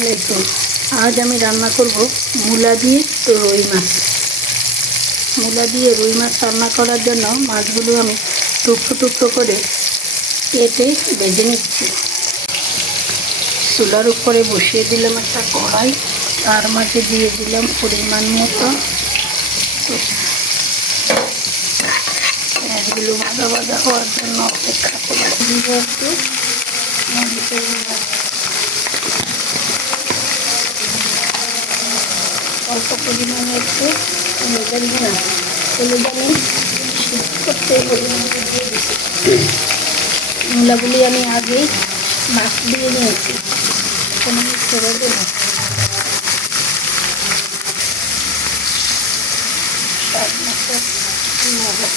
আলাইকুম। আজ আমি রান্না করব মূলা দিয়ে রুই মাছ। মূলা দিয়ে রুই মাছ রান্না করার জন্য মাছগুলো আমি টুকরো টুকরো করে কেটে ভেজে নিচ্ছি। চুলার উপরে বসিয়ে দিলাম একটা কড়াই, তার মাঝে দিয়ে দিলাম পরিমাণ মতো মাছগুলো ভাজা ভাজা হওয়ার জন্য অপেক্ষা করে দিব। একটু মরিচের গুঁড়া, অল্প পরিমাণে একটু হলুদের গুঁড়া, হলুদ আমি সিদ্ধ করতে পরিমাণে দিয়ে দিচ্ছি। মূলাগুলি আমি আগেই মাছ দিয়ে নিয়েছি, এখন আমি ছেড়ে দেব। স্বাদ মতো লবণ,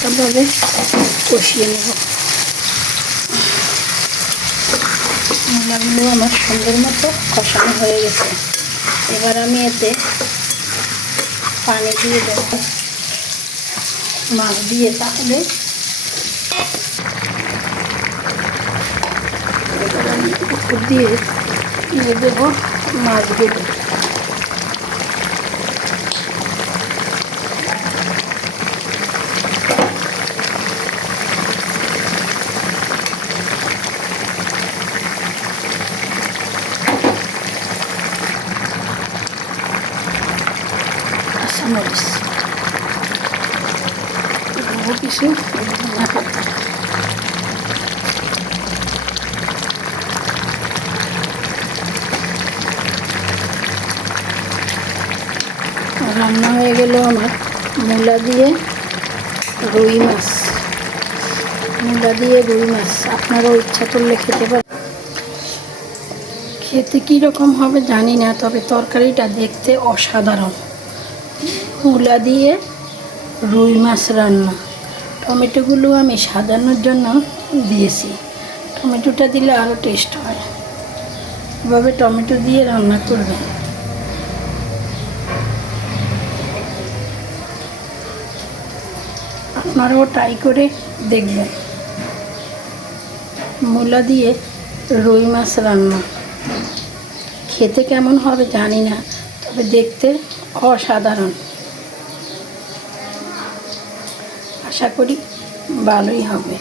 টমেটো, তারপরে কষিয়ে নেব। মূলাগুলো আমার সুন্দর মতো কষানো হয়ে গেছে। এবার আমি এতে পানি দিয়ে দেব মাছ দিয়ে, তাহলে এবার আমি উপর দিয়ে দেবো মাছগুলো। কাঁচামরিচ, কিছু ধনিয়া পাতা, রান্না হয়ে গেল আমার মূলা দিয়ে রুই মাছ। মূলা দিয়ে রুই মাছ আপনারাও ইচ্ছা করলে খেতে পারেন। খেতে কীরকম হবে জানি না, তবে তরকারিটা দেখতে অসাধারণ। মূলা দিয়ে রুই মাছ রান্না। টমেটোগুলো আমি সাজানোর জন্য দিয়েছি, টমেটোটা দিলে আরও টেস্ট হয়। এভাবে টমেটো দিয়ে রান্না করবেন। আপনারাও ট্রাই করে দেখবেন। মূলা দিয়ে রুই মাছ রান্না খেতে কেমন হবে জানি না, তবে দেখতে অসাধারণ। আশা করি ভালোই হবে।